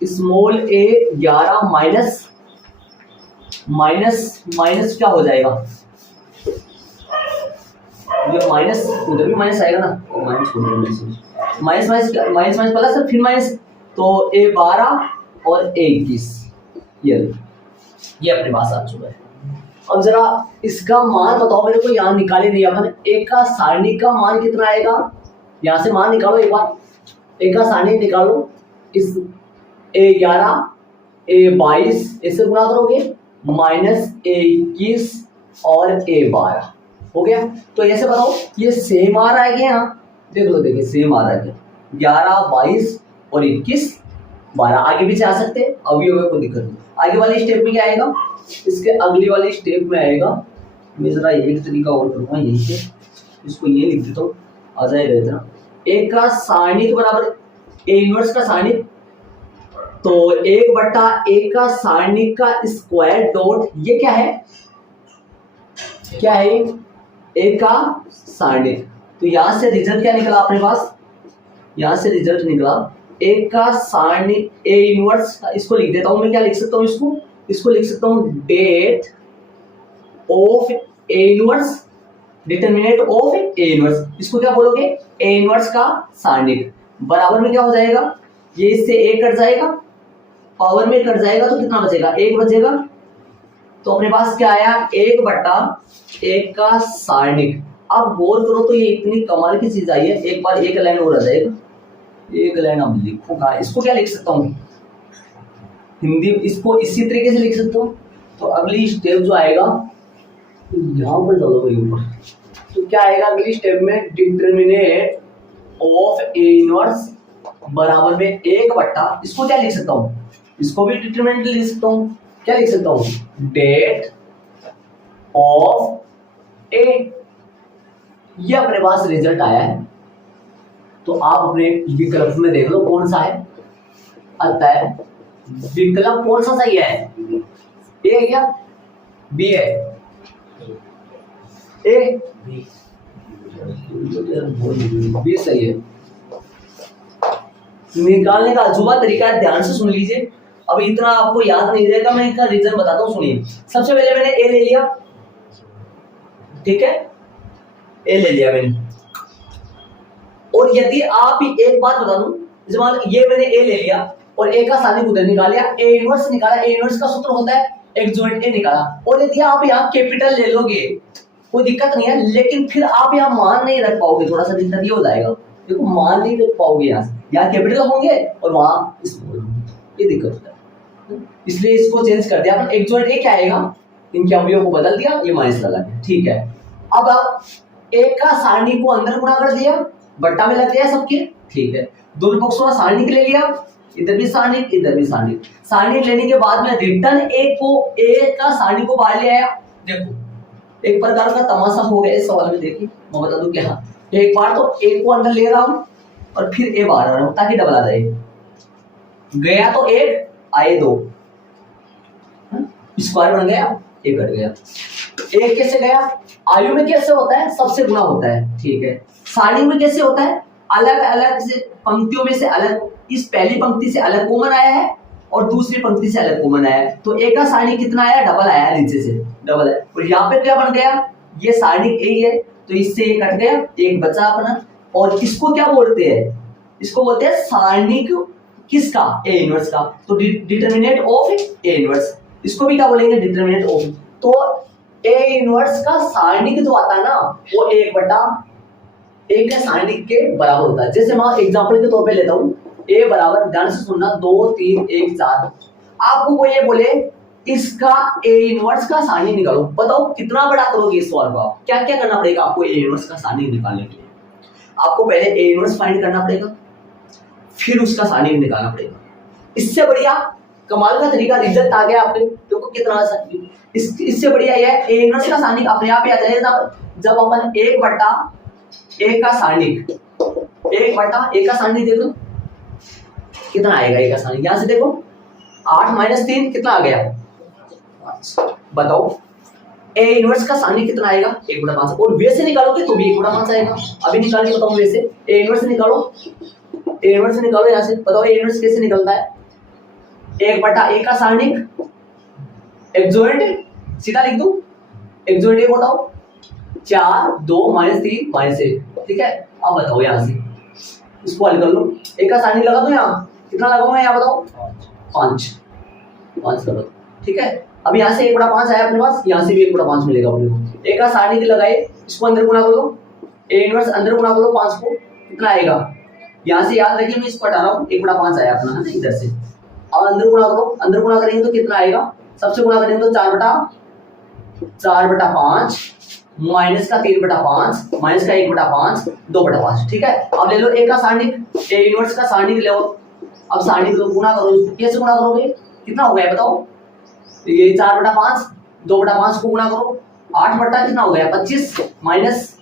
small a 11 minus क्या हो जाएगा, ये माइनस उधर भी माइनस आएगा ना, minus minus minus minus plus फिर माइनस, तो A12 और A21 ये अपने पास आ चुका है। अब जरा इसका मान बताओ मेरे को, यहाँ निकाले नहीं अपन। एक का सारणी का मान कितना आएगा, यहाँ से मान निकालो एक बार, एक का सारणी निकालो। इस A11 A22 इससे गुणा करोगे, माइनस A21 और A12 हो गया। तो ऐसे बताओ ये सेम आ रहा है क्या, यहाँ देख लो, देखिए सेम आ रहा है, 11 22 और 21 12 आगे पीछे आ सकते हैं, अभी होगा कोई दिक्कत नहीं। आगे वाले स्टेप में क्या आएगा, इसके अगली वाली स्टेप में आएगा, मैं जरा एक तरीका और करूँगा, यहीं से इसको ये लिख देता हूँ, आ जाएगा इतना। एक का सारणी के बराबर A इनवर्स का सारणी, तो 1/1 का सारणी का स्क्वायर डॉट ये क्या है, क्या है एक का सारणी। तो यहां से रिजल्ट क्या निकला अपने पास, यहां से रिजल्ट निकला एक का सारणी A इनवर्स, इसको लिख देता हूं मैं, क्या लिख सकता हूं इसको लिख सकता हूं det of A inverse, determinant of A inverse, इसको क्या बोलोगे A इनवर्स का सारणी, बराबर में क्या हो जाएगा, ये इससे A कट जाएगा, पावर में कट जाएगा तो कितना बचेगा, 1 बचेगा। तो अपने पास क्या आया, 1/1 का सारणी। अब गौर करो तो ये इतनी कमाल की चीज आई है, एक बार एक लाइन और आ जाएगा, एक लाइन अब लिखूंगा, इसको क्या लिख सकता हूँ हिंदी, इसको इसी तरीके से लिख सकता हूँ। तो अगली स्टेप जो आएगा, यहाँ पर चलो भाई ऊपर, तो क्या आएगा अगली स्टेप में, डिटरमिनेंट ऑफ A इनवर्स बराबर में 1/, इसको क्या लिख सकता हूँ, इसको भी डिटरमिनेंट लिख सकता हूँ, क्या लिख सकता हूँ, डेट ऑफ A। ये अपने पास रिजल्ट आया है, तो आप अपने विकल्प में देख लो कौन सा है, अतः विकल्प कौन सा सही है, A है क्या, B है, A B सही है। निकालने का अजूबा तरीका है, ध्यान से सुन लीजिए, अब इतना आपको याद नहीं रहेगा, मैं इसका रीजन बताता हूँ, सुनिए। सबसे पहले मैंने A ले लिया, ठीक है, A ले लिया मैंने, और यदि आप एक बात बता दूं, ये मैंने A ले लिया और A का सारणी उधर निकाल लिया, A इनवर्स निकाला, A इनवर्स का सूत्र होता है एक्सोनेंट A निकाला, और यदि आप यहाँ कैपिटल ले लोगे कोई दिक्कत नहीं है, लेकिन फिर आप यहाँ मान नहीं रख पाओगे, थोड़ा सा दिक्कत ये हो जाएगा, देखो मान नहीं रख पाओगे, यहाँ कैपिटल होंगे और वहां स्मॉल होंगे, ये दिक्कत होता है, इसलिए इसको चेंज कर दिया अपन। एक्सोनेंट A क्या आएगा, इनके अवयव को बदल दिया, ये माइनस लगा दिया, ठीक है। अब A का सारणी को अंदर गुणा कर दिया, बट्टा में लग गया सबके, ठीक है, दोनों पक्षों का सारणी ले लिया, इधर भी सारणी इधर भी सारणी, सारणी लेने के बाद में रिटर्न A का सारणी को बाहर ले आया। देखो एक प्रकार का तमाशा हो गया इस सवाल में, देखिए मैं बता दूं क्या, एक बार तो A को अंदर ले रहा हूं और फिर A बाहर आ रहा हूं ताकि डबल आ जाए, गया तो 1 आए 2, स्क्वायर बन गया, 1 कट गया। 1 कैसे गया, आयु में कैसे होता है, सबसे गुणा होता है, ठीक है। सारणी में कैसे होता है, अलग अलग से पंक्तियों में से अलग, इस पहली पंक्ति से अलग कॉमन आया है और दूसरी पंक्ति से अलग कॉमन आया है, तो A का सारणी कितना आया, डबल आया, नीचे से डबल है, और यहाँ पे क्या बन गया, ये सारणी A है तो इससे ये कट गया, एक बचा अपना। और इसको क्या बोलते हैं, इसको बोलते हैं सारणी किसका, A इनवर्स का, तो डिटरमिनेंट ऑफ A इनवर्स, इसको भी क्या बोलेंगे, डिटरमिनेंट ऑफ। तो A इनवर्स का सारणी जो आता है ना, वो 1/1 का सारणी के बराबर होता है। जैसे मैं एग्जांपल के तौर पे लेता हूँ, A बराबर, ध्यान से सुनना, 2 3 1 4, आपको वो ये बोले इसका A इनवर्स का सारणी निकालो, बताओ कितना बड़ा करोगे इस सवाल को, आप क्या क्या करना पड़ेगा आपको A इनवर्स का सारणी निकालने के लिए, आपको पहले A इनवर्स फाइंड करना पड़ेगा, फिर उसका सारणी निकालना पड़ेगा। इससे बढ़िया कमाल का तरीका, रिजल्ट आ गया आपके, देखो कितना आसान, इससे बढ़िया ये है, A इनवर्स का सारणी अपने आप ही आ जाएगा जब अपन 1/A का सारणी, 1/A का सारणी देखो कितना आएगा, A का सारणी यहां से देखो 8 - 3 कितना आ गया, बताओ A इनवर्स का सारणी कितना आएगा, 1/5, और वैसे निकालोगे तो भी 1/5 आएगा। अभी निकाल के बताऊं, वैसे A इनवर्स निकालो, A इनवर्स निकालो यहाँ से, बताओ A इनवर्स कैसे निकलता है, 1/A का सारणी एक्सोनेंट, सीधा लिख दूं, एक्सोनेंट A बताओ, 4 2 -3 -1, ठीक है। अब बताओ यहाँ से इसको हल कर लो। एक का सारणी लगा दो यहाँ, कितना लगाऊंगा यहाँ बताओ? 5 लगा दो। ठीक है, अब यहाँ से 1/5 आया अपने पास, यहाँ से भी 1/5 मिलेगा अपने को। एक का सारणी की लगाए, इसको अंदर गुणा कर लो, ए इनवर्स अंदर गुणा कर लो 5 को, कितना आएगा? यहाँ से याद रखिए मैं इसको हटा रहा हूँ, 1/5 आया अपना है ना इधर से। अब अंदर गुणा करो, अंदर गुणा करेंगे तो कितना आएगा? सबसे गुणा करेंगे तो 4/5 माइनस का 3/5 माइनस का 1/5 2/5। ठीक है, अब ले लो एक का सारणिक, ए इनवर्स का सारणिक ले लो। अब सारणिक गुणा करो, कैसे गुणा करोगे? कितना हो गया बताओ? ये 4/5 2/5 को गुणा करो, 8 बटा कितना हो गया? 25 माइनस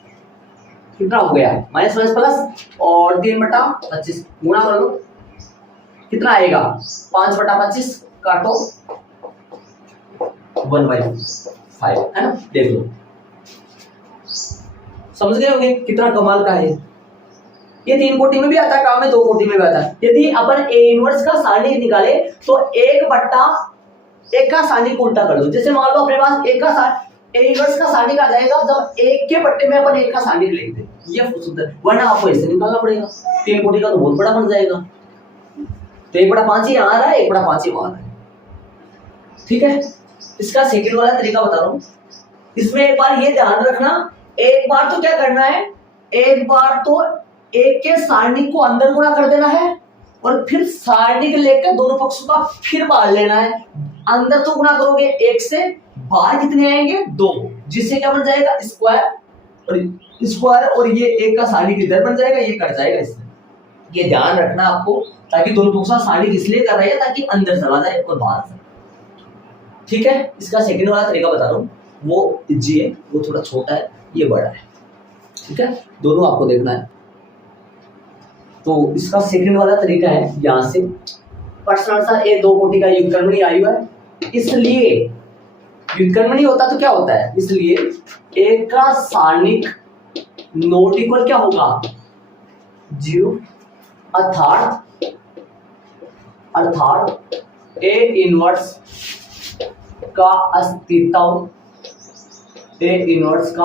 कितना हो गया? माइनस माइनस प्लस और 3/25 गुणा कर लो, कितना आएगा? 5/25 काटो 1/5 है ना। देख लो, समझ गए होंगे कितना कमाल का है। ये 3 कोटि में भी आता है काम में, 2 कोटि में भी आता है। यदि अपन ए इनवर्स का सारणिक निकाले तो 1/1 का सारणिक उल्टा कर दो। जैसे मान लो अपने पास एक का ए इनवर्स का सारणिक आ जाएगा जब 1 के पट्टे में अपन 1 का सारणिक लिख दे, ये सुंदर। वरना आपको ऐसे निकालना पड़ेगा, 3 कोटि का तो बहुत बड़ा बन जाएगा। तो 1/5 ही यहाँ आ रहा है, 1/5 ही वहां आ रहा है। ठीक है, इसका सेकंड वाला तरीका बता रहा हूं। इसमें एक बार ये ध्यान रखना, एक बार तो क्या करना है, एक बार तो एक के सारणिक को अंदर गुणा कर देना है और फिर सारणिक लेकर दोनों पक्षों का फिर बाहर लेना है। अंदर तो गुणा करोगे 1 से, बाहर कितने आएंगे? 2, जिससे क्या बन जाएगा? स्क्वायर और ये एक का सारणिक इधर बन जाएगा, ये कट जाएगा इससे। ये ध्यान रखना आपको, ताकि दोनों पक्षों का सारणिक इसलिए कर रहे हैं ताकि अंदर चला जाए और बाहर चला। ठीक है, इसका सेकंड वाला तरीका बता रहा हूँ, वो जी है, वो थोड़ा छोटा है, ये बड़ा है। ठीक है, दोनों आपको देखना है। तो इसका सेकंड वाला तरीका है, यहां से प्रश्नानुसार ए 2 कोटि का व्युत्क्रमणीय आयु है, इसलिए व्युत्क्रमणीय होता तो क्या होता है? इसलिए ए का सारणिक नॉट इक्वल क्या होगा? 0। अर्थात ए इनवर्स का अस्तित्व, ए इनवर्स का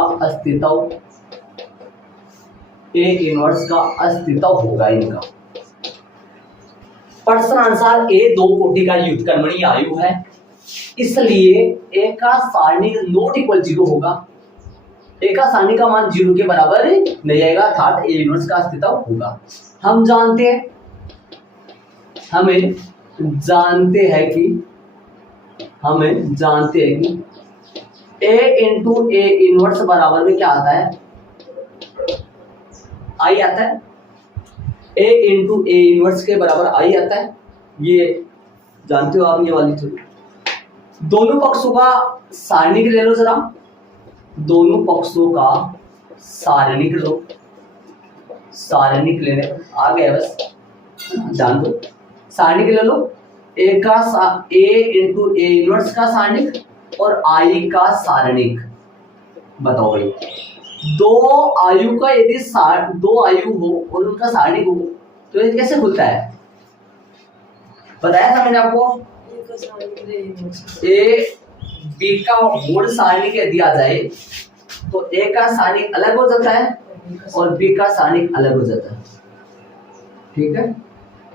अस्तित्व होगा इनका। प्रश्नानुसार ए 2 कोटि का व्युत्क्रमणीय आयु है, इसलिए ए का सारणिक नॉट इक्वल 0 होगा। ए का सारणिक का मान 0 के बराबर नहीं आएगा, अर्थात ए इनवर्स का अस्तित्व होगा। हम जानते हैं कि ए इंटू ए इनवर्स बराबर में क्या आता है? आई आता है। ए इंटू ए इनवर्स के बराबर आई आता है, ये जानते हो आप ये वाली थ्योरी। दोनों पक्षों का सारणिक ले लो जरा, दोनों पक्षों का सारणिक लो, सारणिक लेने आ गया बस, जान दो। सारणिक ले लो, ए इंटू ए इनवर्स का सारणिक और आई का सारणिक। बताओ भाई, दो आयु का यदि 2 आयु हो और उनका सारणिक हो तो ये कैसे खुलता है? बताया था मैंने आपको, ए बी का होल सारणिक यदि आ जाए तो ए का सारणिक अलग हो जाता है और बी का सारणिक अलग हो जाता है। ठीक है,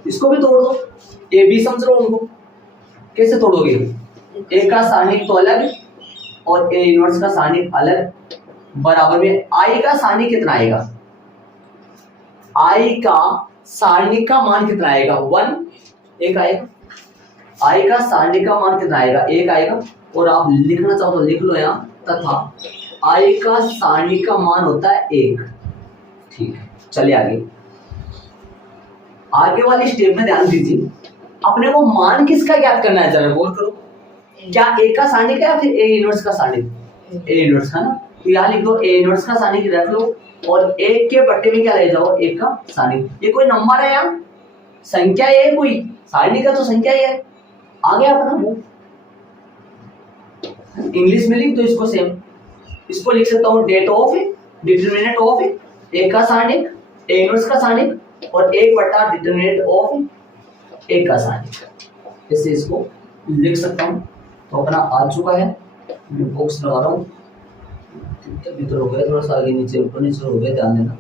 इसको भी तोड़ दो, ए बी समझ लो उनको। कैसे तोड़ोगे? ए का सारणिक तो अलग और ए इनवर्स का सारणिक अलग, बराबर में आई का सारणिक कितना आएगा? आई का सारणिक का मान कितना आएगा? 1 एक आएगा। आई का सारणिक का मान कितना आएगा? 1 आएगा। और आप लिखना चाहो तो लिख लो यहाँ, तथा आई का सारणिक का मान होता है 1। ठीक है, चलिए आगे वाली स्टेप में ध्यान दीजिए। अपने को मान किसका ज्ञात करना है, जरा गौर करो। क्या ए का सारणिक है या फिर ए इनवर्स का सारणिक? ए इनवर्स का ना, तो यहाँ लिख दो ए इनवर्स का सारणिक रख लो और 1 के पट्टे में क्या ले जाओ? 1 का सारणिक। ये कोई नंबर है यार, संख्या है, कोई सारणिक का तो संख्या ही है। आ गया अपना वो। इंग्लिश में लिख दो इसको सेम, इसको लिख सकता हूँ डेट ऑफ डिटरमिनेंट ऑफ ए का सारणिक, ए इनवर्स का सारणिक और 1 बटा डिटरमिनेंट ऑफ ए का सारणिक। इससे इसको लिख सकता हूँ। तो अपना आ चुका है, मैं बॉक्स लगा रहा हूँ, भीतर हो गया, थोड़ा सा आगे नीचे ऊपर नीचे हो गया, ध्यान देना।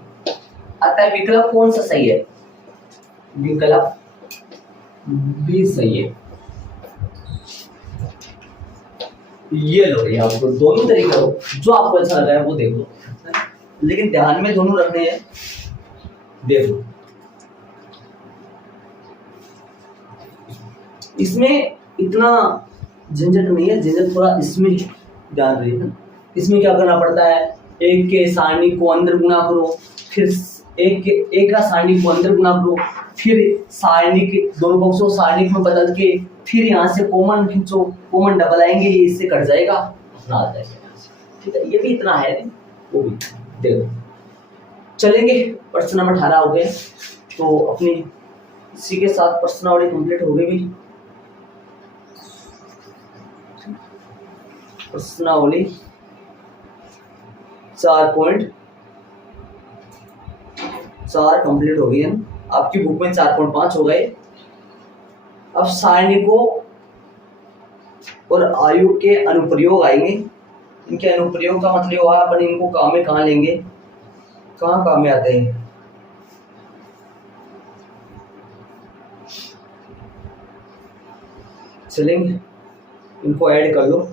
अतः विकल्प कौन सा सही है? विकल्प बी सही है। ये लो ये आपको दोनों तरीके हो, जो आपको अच्छा लग रहा है वो देख लो, लेकिन ध्यान में दोनों रखने हैं। देख लो इसमें इतना झंझट नहीं है, झंझट थोड़ा इसमें ध्यान रहिए। इसमें क्या करना पड़ता है, एक के सारणी को अंदर गुणा करो, फिर एक का सारणी को अंदर गुणा करो, फिर सारणी के दोनों पक्षों सारणी में बदल के फिर यहाँ से कॉमन खींचो, कॉमन डबल आएंगे, ये इससे कट जाएगा, अपना आ जाएगा। ठीक है, ये भी इतना है, वो भी देखो। चलेंगे प्रश्न नंबर 18 हो गए, तो अपनी इसी के साथ प्रश्नावली कंप्लीट हो गई भी। प्रश्नावली 4.4 कंप्लीट हो गई है। आपकी बुक में 4.5 हो गए। अब सारणिकों और आयु के अनुप्रयोग आएंगे। इनके अनुप्रयोग का मतलब हुआ अपन इनको काम में कहाँ लेंगे, कहाँ काम में आते हैं। चलेंगे इनको ऐड कर लो,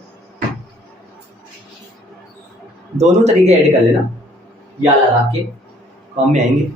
दोनों तरीके ऐड कर लेना, या लगा के काम में आएंगे।